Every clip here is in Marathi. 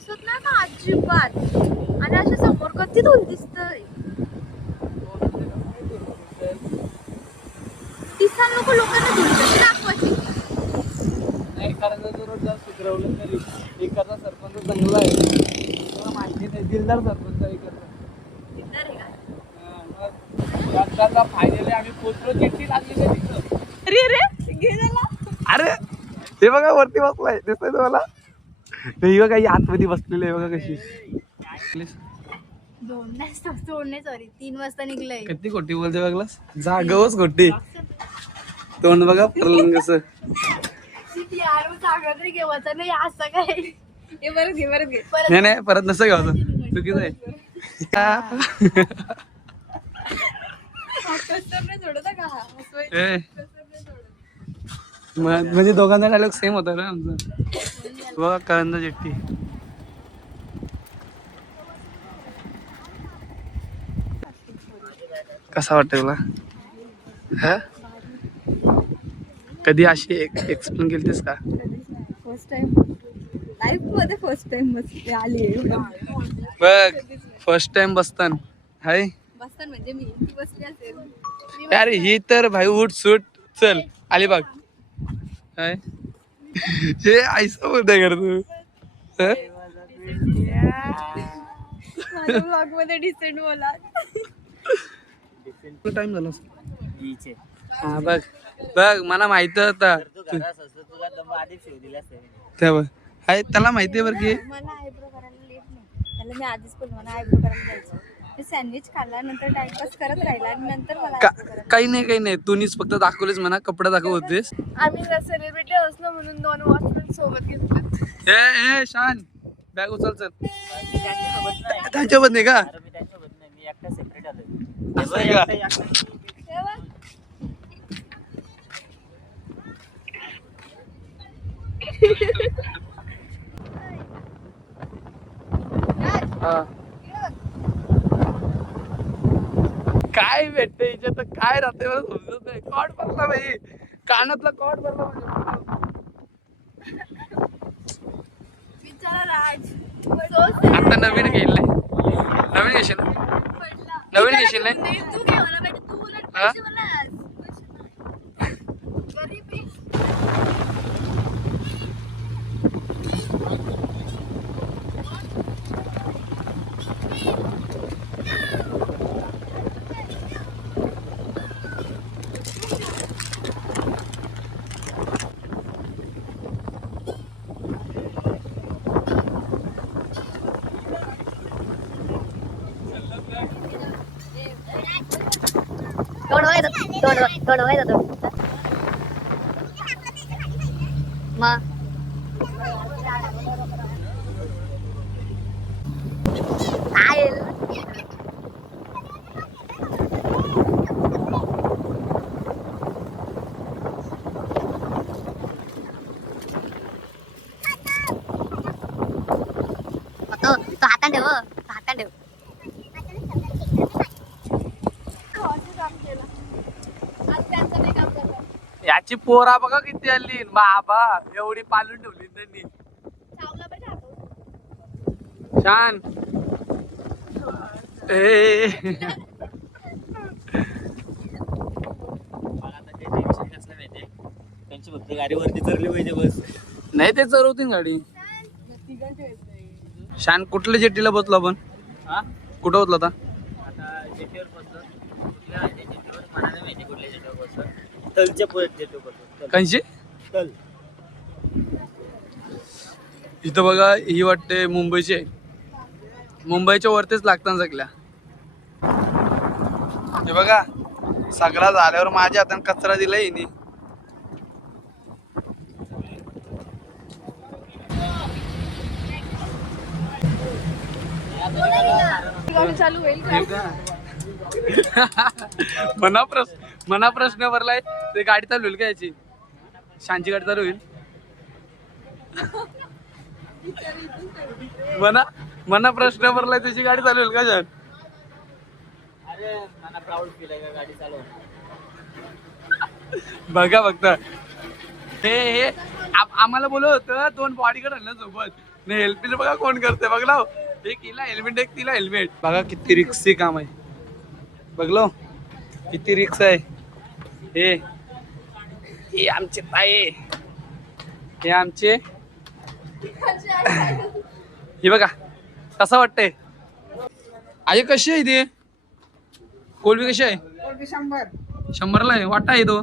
दिसत नाही का अजिबात. आणि अशा समोर कधी धूल दिसतंय. दिसायला नको लोकांना धूल कशी दाखवायची. नाही कारण जर रोड जास्त सुधरवलं तरी इकडचा सरपंच चांगला आहे. मला माहिती नाही दिलदार सरपंच इकडचा. दिसणार आहे का? रस्त्याचा फायनली आम्ही पोचलो. चिठ्ठी लागली नाही तिथं. अरे रे घे झाला. अरे हे बघा वरती बसलाय दिसतंय तुम्हाला. ही बघा ही आतमध्ये बसलेली आहे बघा कशी. सोडणे सॉरी 3 वाजता निघलंय. किती खोटी बोलते बघलास. जागवच खोटी. तोंड बघा परलं कसं. यार सांगत रे घेवायचं नाही असं काय. हे परत घे परत घे परत. नाही नाही परत नसतं घ्यावं चुकीचं आहे. म्हणजे दोघांचा डायलॉग सेम होता ना आमचा. बघा करंजा जेट्टी. कसा वाटतं तुला? हा कधी अशी एक्सप्लेन केलीस का? फर्स्ट टाइम लाईफ मध्ये फर्स्ट टाइम बसते आली. बघ फर्स्ट टाइम बसतान हाय बसताना म्हणजे मी बसली असेल. अरे ही तर भाई उठ सूट चल अलिबाग. हाय हे आयसा बोलताय कर तू. माझ्या ब्लॉग मध्ये डिसेंट बोला. टाइम झाला हा बघ बघ मला माहित होता हाय त्याला माहितीये बरं की मला आयब्रो करायला लेट नाही. त्याला मी आधीच बोललो मला आयब्रो करायला जायचं. मी सँडविच खाल्ला नंतर टाइमपास करत राहिला आणि नंतर मला काही नाही तूनीच फक्त दाखवलीस म्हणा कपडे दाखव होतेस. आम्ही सेलिब्रिटी असलो म्हणून 2 वॉचमॅन सोबत घेतले. ए शान बॅग उचल चल. त्यांच्यासोबत नाही का? असं आहे का? काय भेटत याच्यात काय राहते मला समजत नाही. कॉड भरला भाई कानातला कॉड भरला म्हणजे आता नवीन घेतले. नवीन घेशील नवीन घेशील नाही. थोडं व्हायचं तो मग तो हातान ठेव हातान ठेव. याची पोरा बघा किती आली बाबा एवढी पालून ठेवली त्यांनी. छान त्यांची फक्त गाडीवरती चरली पाहिजे बस. नाही ते चरवतील गाडी. शान कुठल्या जेटीला बसलो आपण? कुठं बसलो आता? आता जेटीवर बसलो. कुठल्या जेटीवर मला नाही माहिती कुठल्या जेटीवर बसलो. तलच्या परत जेटीवर बसलो. कंशी तल इथं बघा ही वाटते मुंबईची आहे. मुंबईच्या वरतीच लागतात सगळ्या. हे बघा सगळा झाल्यावर माझ्या हाताने कचरा दिलाय हिने. चालू होईल मना प्रश्न भरलाय ते गाडी चालू होईल का याची? शांची गाडी चालू होईल मना प्रश्न भरलाय त्याची गाडी चालू होईल का शान? अरे मला प्राऊड फील आहे का गाडी चालवून. बघा फक्त हे आम्हाला बोलत होतं 2 बॉडीगार्ड आणलं सोबत नाही हेल्मेट बघा कोण करते बघला एक हिला हेल्मेट एक तिला हेल्मेट बघा किती रिक्सची काम आहे बघलो किती रिक्स आहे हे आमचे ताये हे आमचे हे बघा कसं वाटतंय आई कशी आहे ते कोलबी कशी आहे 100ला आहे वाटा आहे तो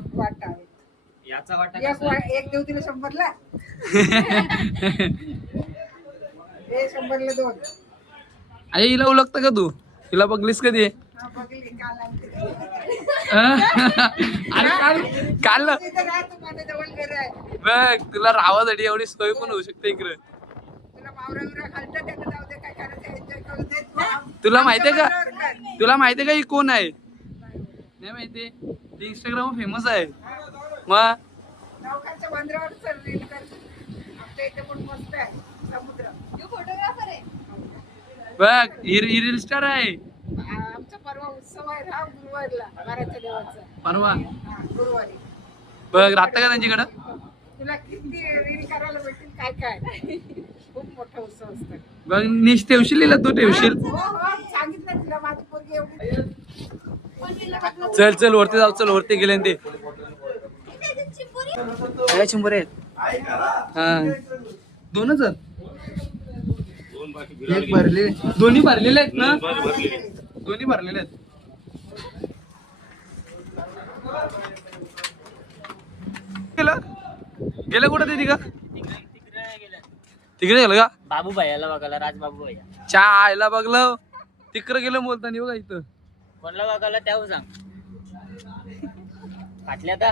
याचा वाटा एक देऊ तिला 100ला 2 आई हिला ओळखतं का तू हिला बघलीस कधी अरे काल ना बघ तुला रावासाठी एवढी सोय पण होऊ शकते इकडे तुला माहितीये का ही कोण आहे नाही माहिती इंस्टाग्राम फेमस आहे मग फोटोग्राफर आहे बघ ही रील स्टार आहे आमचा परवा उत्सव आहे राव गुरुवारला बाराच्या देवाचा परवा गुरुवारी बघ राहतं का त्यांच्याकडं तुला किती रील करायला भेटतील काय काय खूप मोठा उत्सव असतो बघ निश ठेवशील हिला तू ठेवशील सांगितलं तिला माझी पोरगी एवढी चल वरती जाऊ चल वरती गेले ते काय चिंबोरे आहेत हा दोनच आहेत एक भरले दोन्ही भरलेले आहेत ना दोन्ही भरलेले आहेत गेलं कुठं ते तिघ तिकडे गेलं का बाबू भैयाला बघायला राजबाबू भैया चा आयला बघलं तिकडं गेलं बोलताना बघा इथं कोणला बघायला त्यावर सांग फाटल्या आता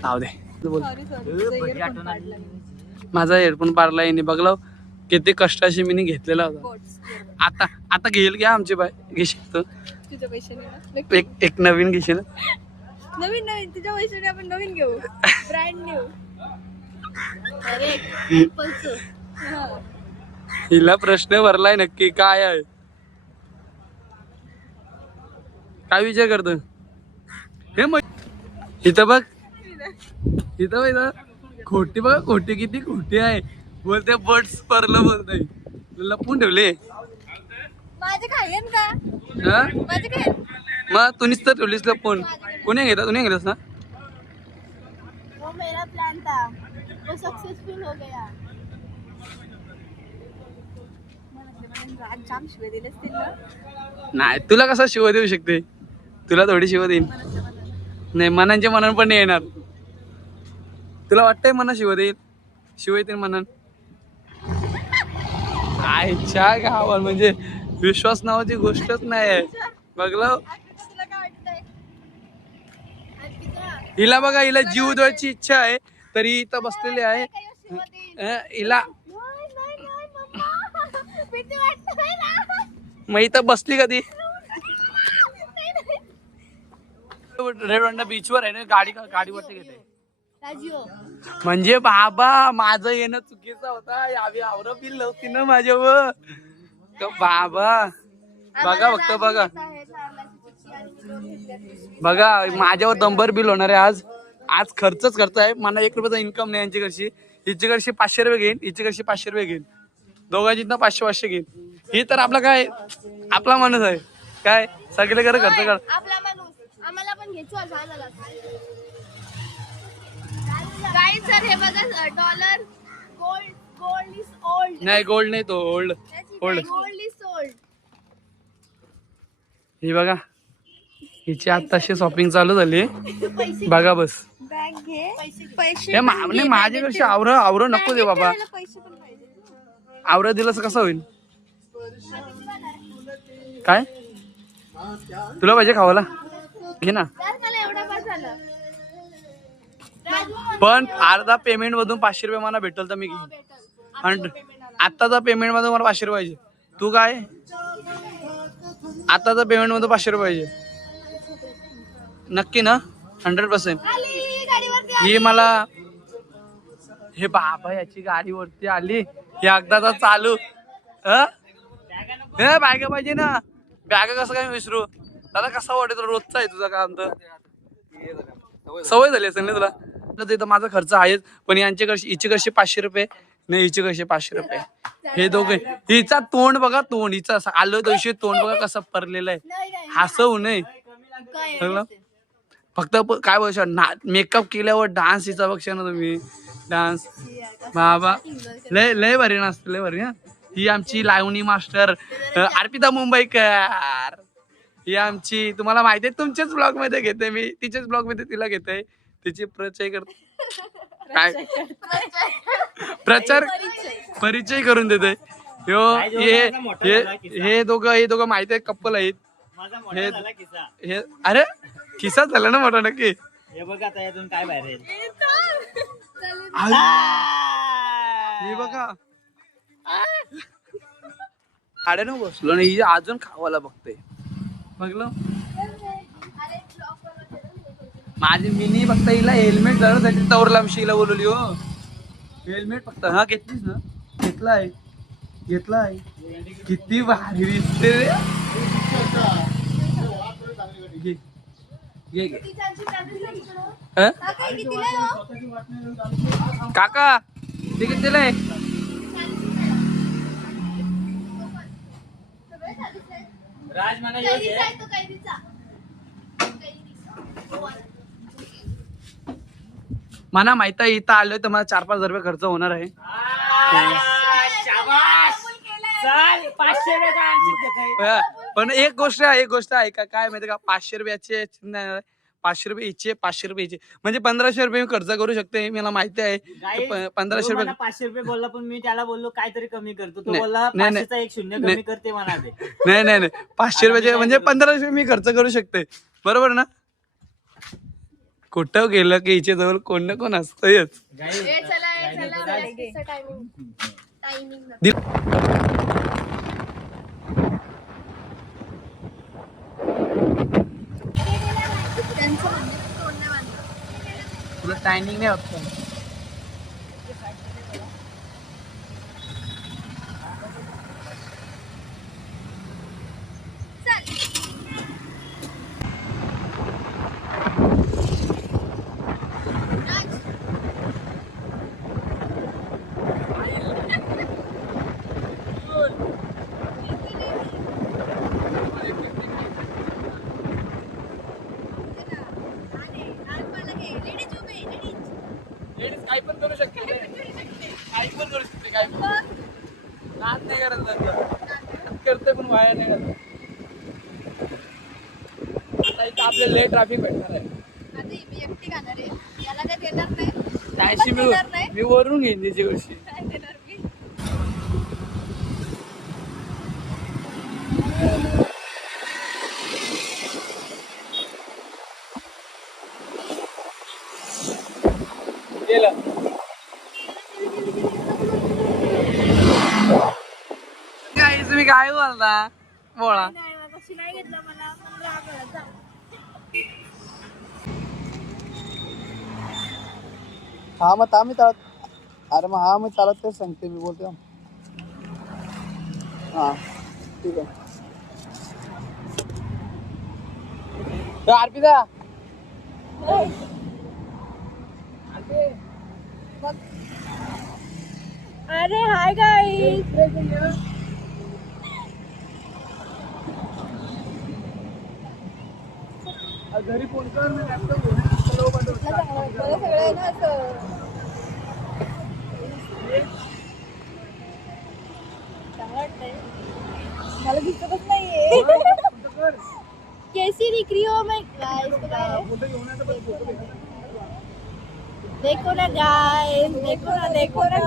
जाऊ दे बोल भजी आठवण आली. माझा हेडफोन पाडला याने बघला किती कष्टाशी मी घेतलेला होता आता घेईल घ्या आमची बाय घेशील तू तुझ्या पैशाने एक नवीन घेशील नवीन तुझ्या पैशाने आपण नवीन घेऊ ब्रँड न्यू हिला प्रश्न भरलाय नक्की काय आहे काय विचार करतो हे मग इथं बघ खोटी बघा खोटी किती खोटी आहे बोलते बर्ड्स परलं बोलतय लपून ठेवले माझे खायन का हा माझे खायन मग तुम्हीच तर ठेवलीस लपून कोणी घेतस ना वो मेरा प्लान था वो सक्सेसफुल हो गया आज जाम शिवे दिलेस तिला नाही तुला कसा शिव देऊ शकते तुला थोडी शिव देईन नाही मनांचे मनन पण नाही येणार तुला वाटतंय मना शिव देईल शिव येतील मनन आयच्या गावावर म्हणजे विश्वास नावाची गोष्टच नाही आहे बघलं तुला काय वाटतंय हिला बघा हिला जीव द्यायची इच्छा आहे तरी इथं बसलेली आहे हिला मग इथं बसली कधी रेड वंडा बीचवर आहे ना गाडीवरती घेते म्हणजे बाबा माझं येणं चुकीचं होता यावी आवरं बिल होती ना माझ्यावर बाबा बघा फक्त बघा माझ्यावर दंबर बिल होणार आहे आज खर्चच करताय मला 1 रुपयाचा इन्कम नाही यांच्याकडची हिच्याकडशी 500 रुपये घेईन हिच्याकडशी 500 रुपये घेईन दोघांची 500 घेईन ही तर आपला काय आपला माणूस आहे काय सगळे खर्च कर आपला माणूस आम्हाला पण घ्यायचो गाईज सर हे बघा डॉलर गोल्ड इज ओल्ड नाही गोल्ड नाही तो ओल्ड गोल्ड इज ओल्ड ही बघा हिची आताशी शॉपिंग चालू झाली बघा बस बॅग घे पैसे हे माझ्याकडे आवरं नको दे बाबा पैसे पण पाहिजे आवरं दिलं कसं होईल काय तुला पाहिजे खावाला घे ना मला एवढा पास झाला पण अर्धा पेमेंट मधून 500 रुपये मला भेटल तर मी घेईन आणि आताचा पेमेंट मधून मला 500 रुपये पाहिजे तू काय आताचा पेमेंट मधून 500 रुपये पाहिजे नक्की ना 100%. ही मला हे बाबा याची गाडी वरती आली ही अगदाचा चालू हे बॅग पाहिजे ना बॅग कसं काय विसरू दादा कसा वाटतो रोजचा आहे तुझा काम तर सवय झाली असेल ना तुला तिथं माझा खर्च आहेच पण हिच्याकडशी 500 रुपये नाही हिचे कसे 500 रुपये. हे दोघे हिचा तोंड बघा, तोंड हिचा असं आलं दिवशी तोंड बघा कसं पडलेलं आहे. हसवू नये सगळं. फक्त काय बोलशा मेकअप केल्यावर डान्स हिचा बघशा ना तुम्ही. डान्स बाबा लय लय भारी नाचते, लय भारी. हा ही आमची लावणी मास्टर अर्पिता मुंबईकर. ही आमची तुम्हाला माहिती आहे, तुमच्याच ब्लॉग मध्ये घेते मी, तिच्याच ब्लॉग मध्ये तिला घेते. तिची परिचय काय प्रचार परिचय करून देते. हे दोघं माहिती आहे, कप्पल आहेत. हे अरे किस्सा झाला ना मोठा नक्की. हे बघा आता यातून काय बाहेर येईल. हे बघा साडे 9 बसलो नाही, अजून खावायला बघते. बघलं माझी मिनी फक्त हिला हेल्मेट घालण्यासाठी तवर लांबशीला बोलवली. हो हेल्मेट फक्त. हा घेतलीस ना? घेतला आहे. किती भारी दिसते रे. घे काका ते कितीला आहे? राज म्हणा मला माहित आहे इथं आलोय तर मला 4-5 रुपये खर्च होणार आहे. पण एक गोष्ट आहे का, काय माहिती का, 500 रुपयाचे 500 रुपये इच्छे, 500 रुपये इच्छे म्हणजे 1500 रुपये मी खर्च करू शकते. मला माहिती आहे 1500 रुपये. 500 रुपये बोलला, पण मी त्याला बोललो काहीतरी कमी करतो. तो बोलला 500चा एक शून्य कमी करते म्हणा. नाही 500 रुपयाचे म्हणजे 1500 मी खर्च करू शकते. बरोबर ना? कुठं गेलं की हिच्या जवळ कोण ना कोण असतंच. तुला टायमिंग नाही होत. काही पण करू शकते, काही पण करू शकते, काही पण नाद नाही करत करते पण वाया नाही करत. आता इथं आपल्याला लेट ट्रॅफिक भेटणार आहे. मी एकटी खाणार आहे, याला काय देणार नाही. मी वरून घेईन त्याची गोष्टी. काय देणार मी? तुम्ही काय बोलता बोळा. नाही घेतलं मला हा मग आम्ही चालत. अरे मग हा मी चालत तेच सांगते, मी बोलते. हा ठीक आहे. अर्पिता अरे हाय गाईस. घरी फोन कर, मी लॅपटॉप घेऊन सगळं ना असं वाटतंय. मला दिसतच नाहीये. कैसी दिख रही हो मैं? देखो ना गाइस, देखो ना देखो ना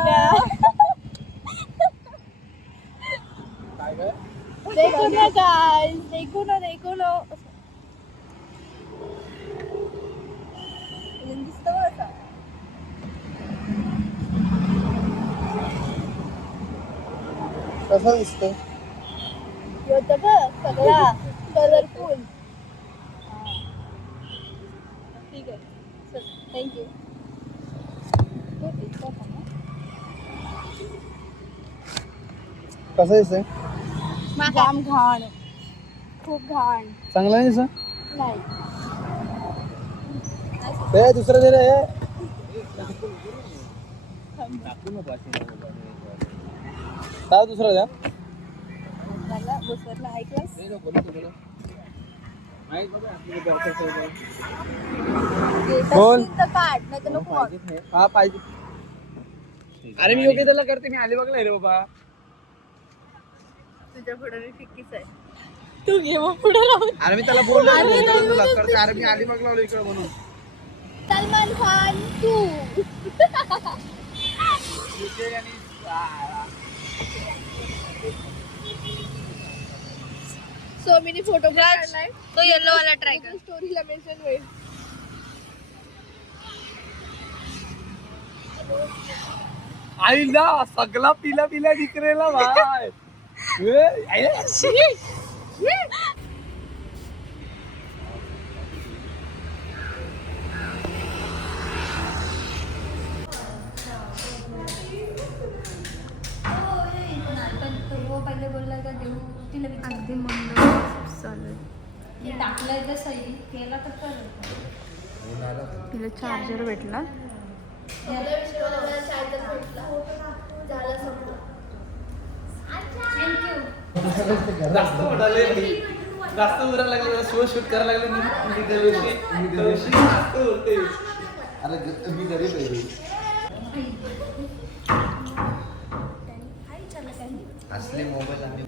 गाइस, देखो ना कसं दिसतंय? होतं बघ सगळा कलरफुल. ठीक आहे, चल थँक्यू. कसं दिसतंय? जाम घाण, खूप घाण. चांगलं नाही दिसत? नाही दुसरं दे रे. काय दुसरा द्या मला बसवरला ऐकलास बोल. काढ नाही तर नको वाग. हा पाहिजे. अरे मी योग्य त्याला करते मी अलिबागला आहे रे बाबा. तुझ्या पुढे मी फिक्कीच आहे तू घे मग पुढे राहून. अरे मी त्याला बोललो तुला करते. अरे मी अलिबागला आलो इकडे म्हणून. सलमान खान तू सो मिनी फोटो काढलाय तो येलो वाला ट्राय कर स्टोरीला मेन्शन होईल. आईला सगळा पिला पिला दिकरेला भाई. तो पहिले बोलला का देऊ तिला अगदी मंद चालू मी टाकलंय तर सही केला तर कर. तिला चार्जर भेटला जास्त उडाले जास्त उडायला लागले शो शूट करायला लागले जास्त होते. अरे मी गरीब आहे असले मोबाईल आणि